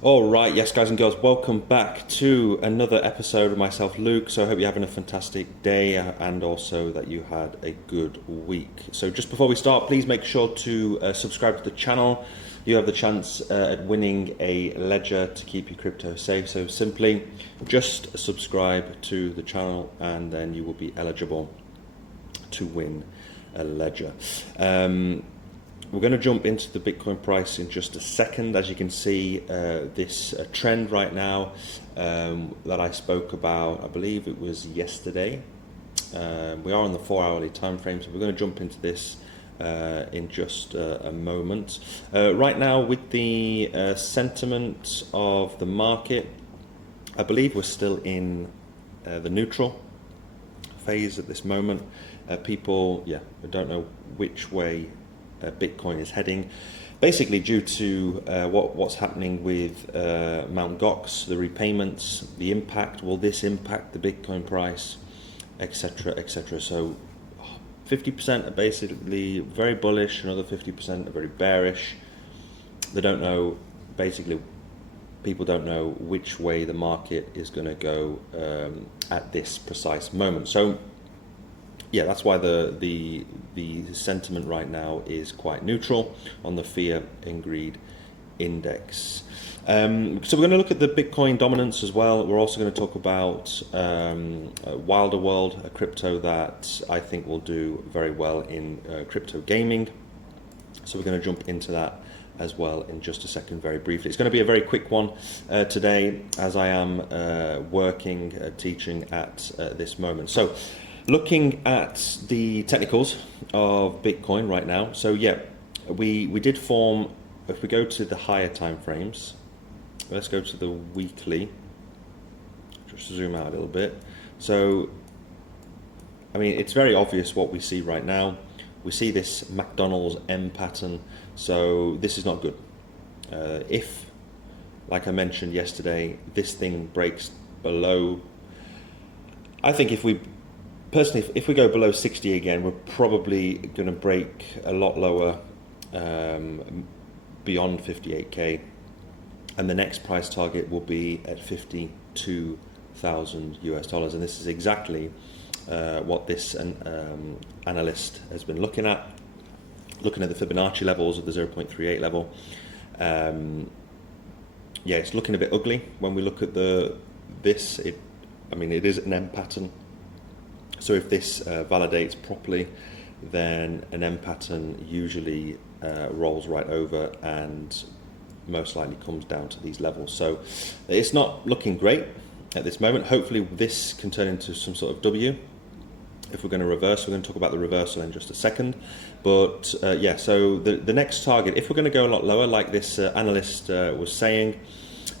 All right, yes, guys and girls, welcome back to another episode of myself, Luke. So I hope you're having a fantastic day and also that you had a good week. So just before we start, please make sure to subscribe to the channel. You have the chance at winning a ledger to keep your crypto safe. So simply just subscribe to the channel and then you will be eligible to win a ledger. We're going to jump into the Bitcoin price in just a second. As you can see, this trend right now that I spoke about, I believe it was yesterday. We are on the 4-hourly time frame, so we're going to jump into this in just a moment. Right now, with the sentiment of the market, I believe we're still in the neutral phase at this moment. People, don't know which way Bitcoin is heading, basically due to what's happening with Mt. Gox, the repayments, the impact. Will this impact the Bitcoin price, etc., etc.? So 50% are basically very bullish, another 50% are very bearish. They don't know, basically, people don't know which way the market is going to go at this precise moment. So yeah, that's why the sentiment right now is quite neutral on the fear and greed index. So we're going to look at the Bitcoin dominance as well. We're also going to talk about Wilder World, a crypto that I think will do very well in crypto gaming. So we're going to jump into that as well in just a second, very briefly. It's going to be a very quick one today, as I am working, teaching at this moment. So looking at the technicals of Bitcoin right now, so yeah, we did form, if we go to the higher time frames, let's go to the weekly, just zoom out a little bit. So, I mean, it's very obvious what we see right now. We see this McDonald's M pattern, so this is not good. If, like I mentioned yesterday, this thing breaks below, I think if we personally, if we go below 60 again, we're probably going to break a lot lower, beyond 58k, and the next price target will be at 52,000 US dollars. And this is exactly what this analyst has been looking at the Fibonacci levels of the 0.38 level. Yeah, it's looking a bit ugly when we look at this. It is an M pattern. So if this validates properly, then an M pattern usually rolls right over and most likely comes down to these levels. So it's not looking great at this moment. Hopefully this can turn into some sort of W. If we're going to reverse, we're going to talk about the reversal in just a second. But yeah, so the next target, if we're going to go a lot lower, like this analyst was saying,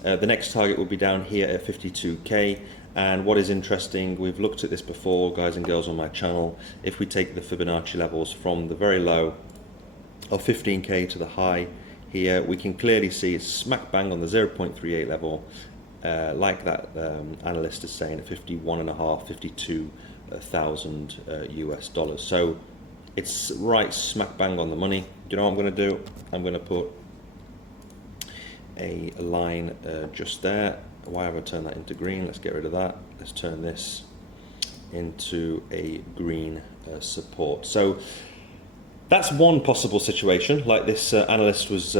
the next target will be down here at 52k. And what is interesting, we've looked at this before, guys and girls, on my channel. If we take the Fibonacci levels from the very low of 15k to the high here, we can clearly see it's smack bang on the 0.38 level, like that analyst is saying, at 51.5, 52,000 US dollars. So it's right smack bang on the money. You know what I'm going to do? I'm going to put a line just there. Why have I turned that into green? Let's get rid of that. Let's turn this into a green support. So that's one possible situation, like this analyst was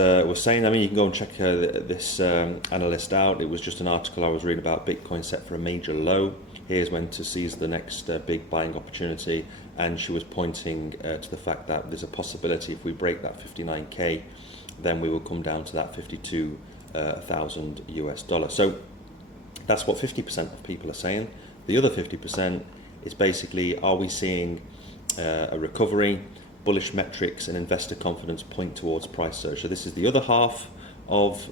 saying. I mean, you can go and check this analyst out. It was just an article I was reading about Bitcoin set for a major low. Here's when to seize the next big buying opportunity. And she was pointing to the fact that there's a possibility if we break that 59k, then we will come down to that 52,000 US dollars. So that's what 50% of people are saying. The other 50% is basically, are we seeing a recovery? Bullish metrics and investor confidence point towards price surge. So this is the other half of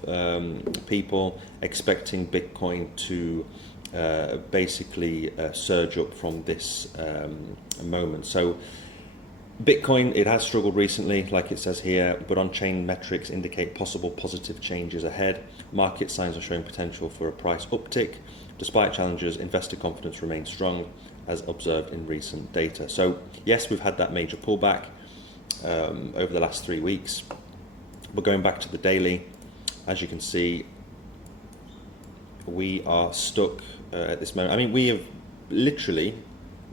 people expecting Bitcoin to basically surge up from this moment. So Bitcoin, it has struggled recently, like it says here, but on-chain metrics indicate possible positive changes ahead. Market signs are showing potential for a price uptick. Despite challenges, investor confidence remains strong, as observed in recent data. So yes, we've had that major pullback over the last 3 weeks. But going back to the daily, as you can see, we are stuck at this moment. I mean, we have literally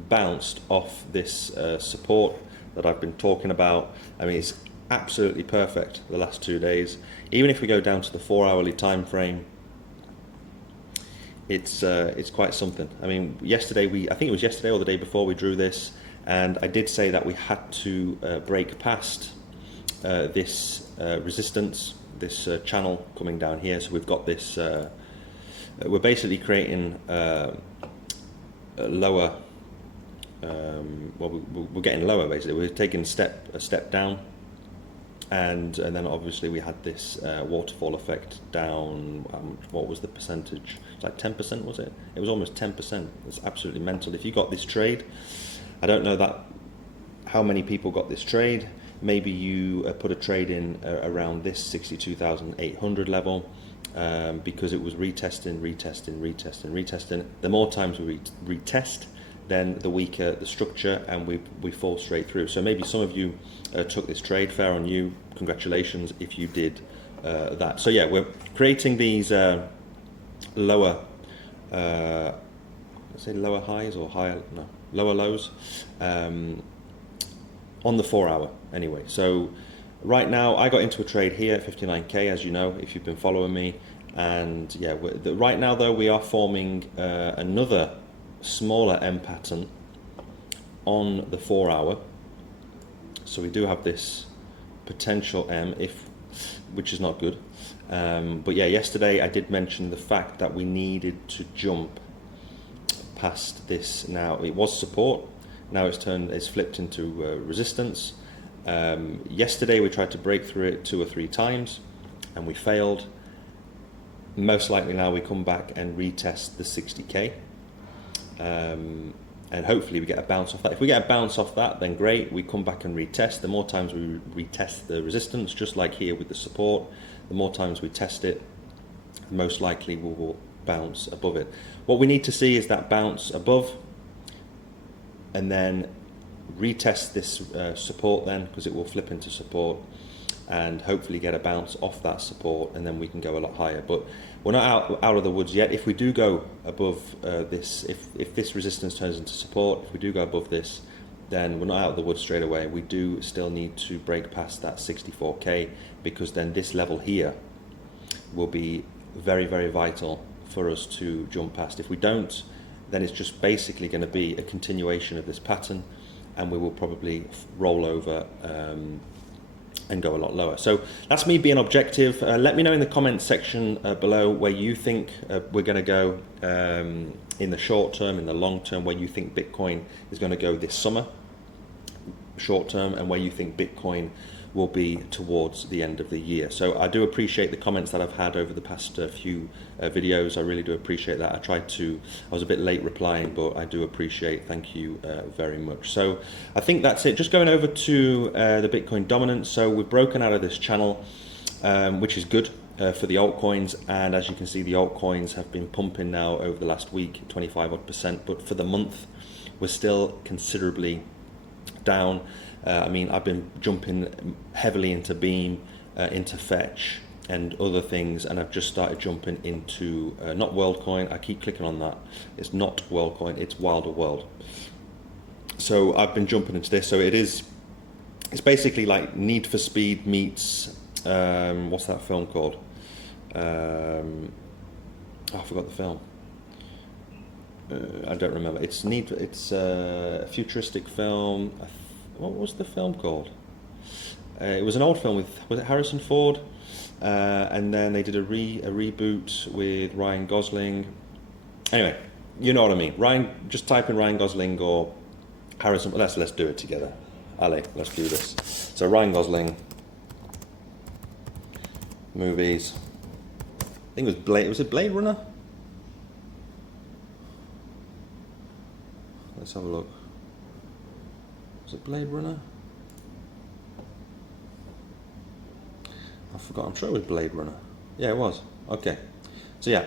bounced off this support that I've been talking about. I mean, it's absolutely perfect the last 2 days. Even if we go down to the 4-hourly time frame, it's quite something. I mean, I think it was yesterday or the day before, we drew this, and I did say that we had to break past this resistance, this channel coming down here. So we've got this, we're basically creating a lower, we're getting lower basically. We're taking a step down, and then obviously we had this waterfall effect down. What was the percentage? It's like 10%, was it? It was almost 10%. It's absolutely mental. If you got this trade, I don't know how many people got this trade. Maybe you put a trade in around this 62,800 level, because it was retesting. The more times we retest, then the weaker the structure, and we fall straight through. So maybe some of you took this trade. Fair on you. Congratulations if you did that. So yeah, we're creating these lower, let's say lower highs or lower lows on the 4-hour anyway. So right now I got into a trade here at 59k, as you know if you've been following me, and yeah, right now though we are forming another smaller M pattern on the 4-hour. So we do have this potential M, which is not good. But yeah, yesterday I did mention the fact that we needed to jump past this. Now it was support, now it's flipped into resistance. Yesterday we tried to break through it 2 or 3 times and we failed. Most likely now we come back and retest the 60k, and hopefully we get a bounce off that. If we get a bounce off that, then great, we come back and retest. The more times we retest the resistance, just like here with the support, the more times we test it, most likely we will bounce above it. What we need to see is that bounce above, and then retest this support then, because it will flip into support, and hopefully get a bounce off that support, and then we can go a lot higher. But we're not out of the woods yet. If we do go above this, if this resistance turns into support, if we do go above this, then we're not out of the woods straight away. We do still need to break past that 64k, because then this level here will be very, very vital for us to jump past. If we don't, then it's just basically going to be a continuation of this pattern, and we will probably roll over and go a lot lower. So that's me being objective. Let me know in the comments section below where you think we're going to go in the short term, in the long term, where you think Bitcoin is going to go this summer, short term, and where you think Bitcoin will be towards the end of the year. So I do appreciate the comments that I've had over the past few videos. I really do appreciate that. I was a bit late replying, but I do appreciate, thank you very much. So I think that's it. Just going over to the Bitcoin dominance. So we've broken out of this channel, which is good for the altcoins. And as you can see, the altcoins have been pumping now over the last week, 25%, but for the month, we're still considerably down. I mean, I've been jumping heavily into Beam, into Fetch and other things, and I've just started jumping into not WorldCoin. I keep clicking on that. It's not WorldCoin, it's Wilder World. So I've been jumping into this. So it's basically like Need for Speed meets what's that film called? I forgot the film. I don't remember. It's a futuristic film. What was the film called? It was an old film was it Harrison Ford? And then they did a reboot with Ryan Gosling. Anyway, you know what I mean. Just type in Ryan Gosling or Harrison. Let's do it together. Ale, let's do this. So Ryan Gosling movies. I think it was Blade. Was it Blade Runner? Let's have a look. Was it Blade Runner? I forgot. I'm sure it was Blade Runner. Yeah, it was. Okay. So yeah.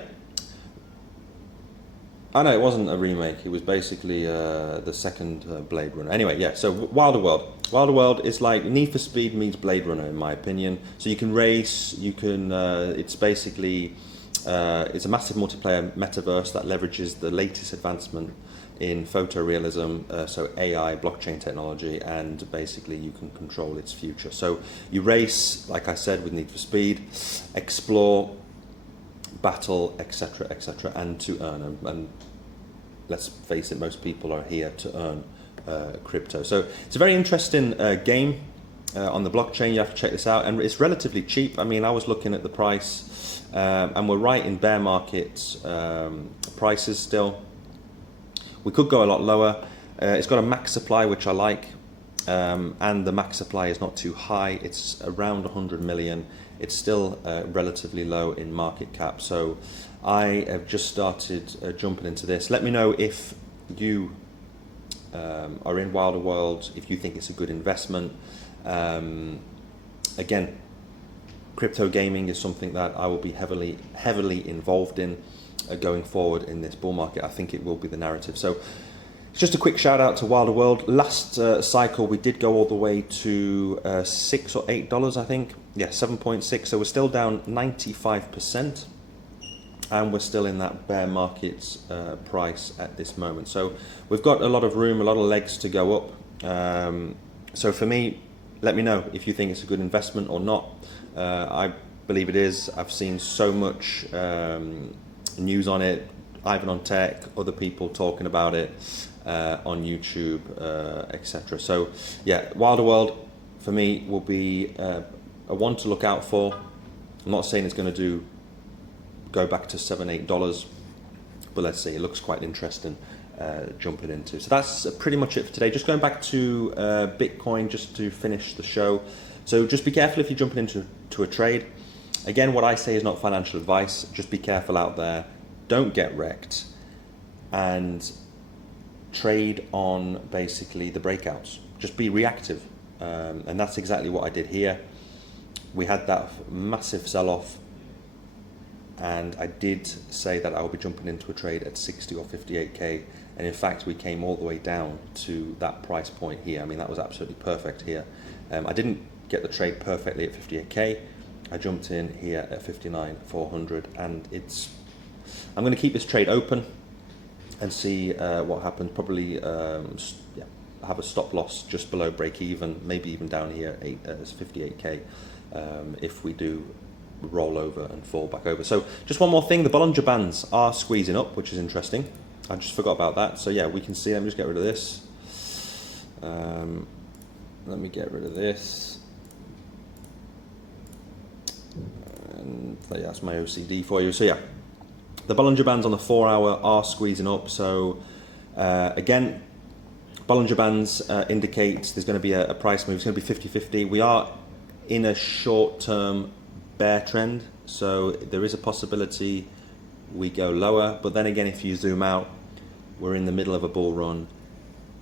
I know it wasn't a remake. It was basically the second Blade Runner. Anyway, yeah. So Wilder World. Wilder World is like Need for Speed meets Blade Runner, in my opinion. So you can race. You can. It's basically It's a massive multiplayer metaverse that leverages the latest advancement in photorealism, so AI, blockchain technology, and basically you can control its future. So you race, like I said, with Need for Speed, explore, battle, etc., etc., and to earn. And let's face it, most people are here to earn crypto. So it's a very interesting game on the blockchain. You have to check this out, and it's relatively cheap. I mean, I was looking at the price, and we're right in bear market prices still. We could go a lot lower. It's got a max supply, which I like, and the max supply is not too high. It's around 100 million. It's still relatively low in market cap. So I have just started jumping into this. Let me know if you are in Wilder World, if you think it's a good investment. Again, crypto gaming is something that I will be heavily involved in going forward in this bull market. I think it will be the narrative. So just a quick shout out to Wilder World. Last cycle we did go all the way to $6 or $8, I think. Yeah, 7.6. So we're still down 95%, and we're still in that bear market price at this moment. So we've got a lot of room, a lot of legs to go up. So for me, let me know if you think it's a good investment or not. I believe it is. I've seen so much news on it, Ivan on Tech, other people talking about it on YouTube, etc. So yeah, Wilder World for me will be a one to look out for. I'm not saying it's going to go back to $7, $8, but let's see, it looks quite interesting jumping into. So that's pretty much it for today. Just going back to Bitcoin, just to finish the show. So just be careful if you're jumping into a trade. Again, what I say is not financial advice. Just be careful out there. Don't get wrecked, and trade on basically the breakouts. Just be reactive, and that's exactly what I did here. We had that massive sell-off, and I did say that I will be jumping into a trade at 60 or 58k, and in fact we came all the way down to that price point here. I mean, that was absolutely perfect here. I didn't get the trade perfectly at 58k. I jumped in here at 59,400, and I'm going to keep this trade open and see what happens. Probably have a stop loss just below break even, maybe even down here at 58k if we do roll over and fall back over. So just one more thing, the Bollinger Bands are squeezing up, which is interesting. I just forgot about that. So yeah, we can see, let me just get rid of this. Let me get rid of this. And yeah, that's my OCD for you. So yeah, the Bollinger Bands on the 4 hour are squeezing up. So again, Bollinger Bands indicates there's going to be a price move. It's going to be 50-50. We are in a short-term bear trend, so there is a possibility we go lower. But then again, if you zoom out, we're in the middle of a bull run.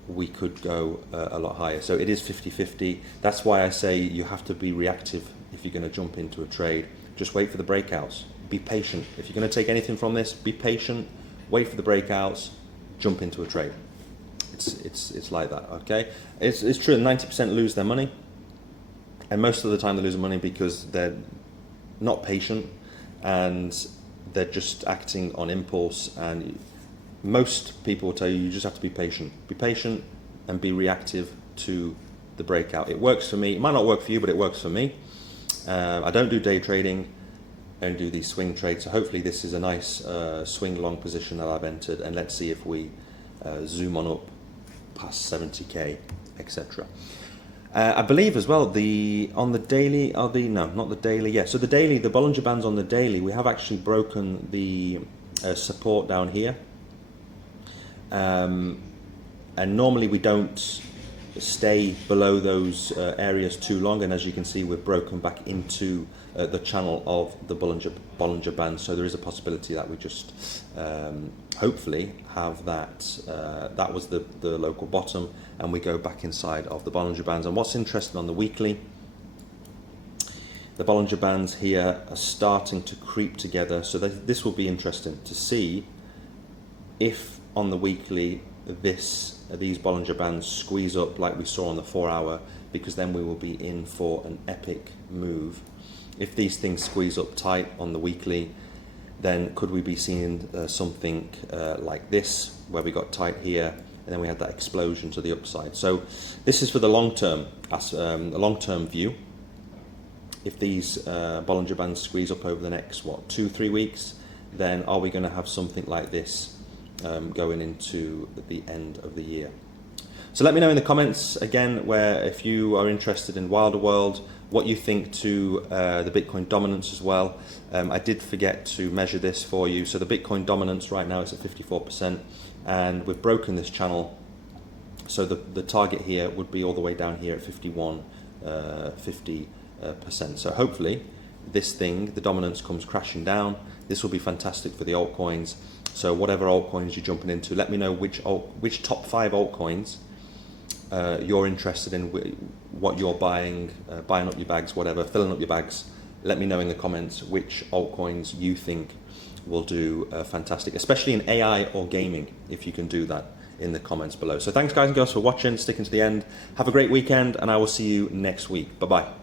We could go a lot higher. So it is 50-50. That's why I say you have to be reactive if you're going to jump into a trade. Just wait for the breakouts. Be patient. If you're going to take anything from this, be patient. Wait for the breakouts. Jump into a trade. It's like that. Okay. It's true. 90% lose their money, and most of the time they lose money because they're not patient and they're just acting on impulse. And most people will tell you just have to be patient. Be patient and be reactive to the breakout. It works for me. It might not work for you, but it works for me. I don't do day trading. I don't do these swing trades. So hopefully this is a nice swing long position that I've entered. And let's see if we zoom on up past 70k, etc. I believe as well on the daily not the daily. Yeah, so the daily, the Bollinger Bands on the daily, we have actually broken the support down here. And normally we don't stay below those areas too long, and as you can see, we've broken back into the channel of the Bollinger Band. So there is a possibility that we just hopefully have that that was the local bottom, and we go back inside of the Bollinger Bands. And what's interesting on the weekly, the Bollinger Bands here are starting to creep together. So this will be interesting to see if on the weekly these Bollinger Bands squeeze up like we saw on the 4 hour, because then we will be in for an epic move. If these things squeeze up tight on the weekly, then could we be seeing something like this, where we got tight here, and then we had that explosion to the upside? So this is for the long term, a long-term view. If these Bollinger Bands squeeze up over the next, 2-3 weeks, then are we going to have something like this going into the end of the year? So let me know in the comments again, where if you are interested in Wilder World, what you think to the Bitcoin dominance as well. I did forget to measure this for you. So the Bitcoin dominance right now is at 54%, and we've broken this channel. So the target here would be all the way down here at 50%. So hopefully this thing, the dominance, comes crashing down. This will be fantastic for the altcoins. So whatever altcoins you're jumping into, let me know which top 5 altcoins you're interested in, what you're buying up your bags, whatever, filling up your bags. Let me know in the comments which altcoins you think will do fantastic, especially in AI or gaming, if you can do that in the comments below. So thanks guys and girls for watching, sticking to the end. Have a great weekend, and I will see you next week. Bye-bye.